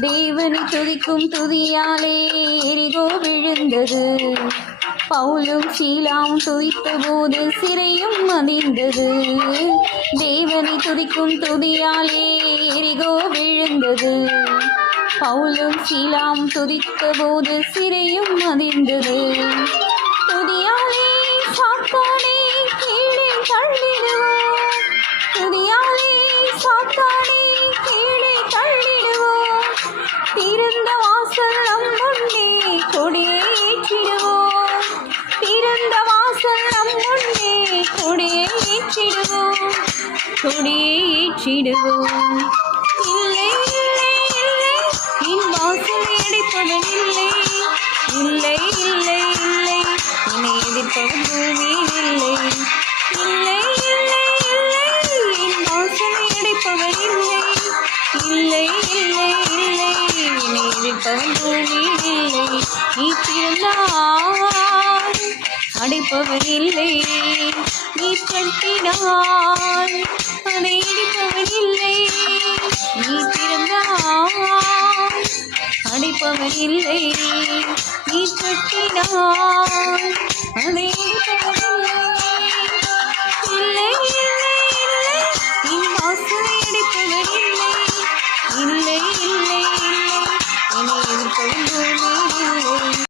தேவனை துதிக்கும் துதியாலே எரிகோ விழுந்தது. பவுலும் சீலாவும் துதித்த போது சிறையும் மதிந்தது. தேவனை துதிக்கும் துதியாலே எரிகோ விழுந்தது. பவுலும் சீலாம் துதித்த போது சிறையும் மதிந்தது. கொடியேற்றிடுவோம் இல்லை இல்லை இல்லை. என் வாசல் அடைப்பவன் இல்லை. இல்லை இல்லை இல்லை. என்னை எதிர்ப்பவன் பூமியில் இல்லை. இல்லை இல்லை இல்லை. என் வாசல் அடைப்பவன் இல்லை. இல்லை இல்லை இல்லை. என்னை எதிர்ப்பவன் பூமியில் இல்லை. நீ பிறந்தால் அடைப்பவன் இல்லை. நீ கட்டினால் அடைப்பவன் இல்லை நீ கட்டினால் அடைப்பவன் இல்லை இல்லை இல்லை. இல்லை என்னை எதிர்கொள்ளும்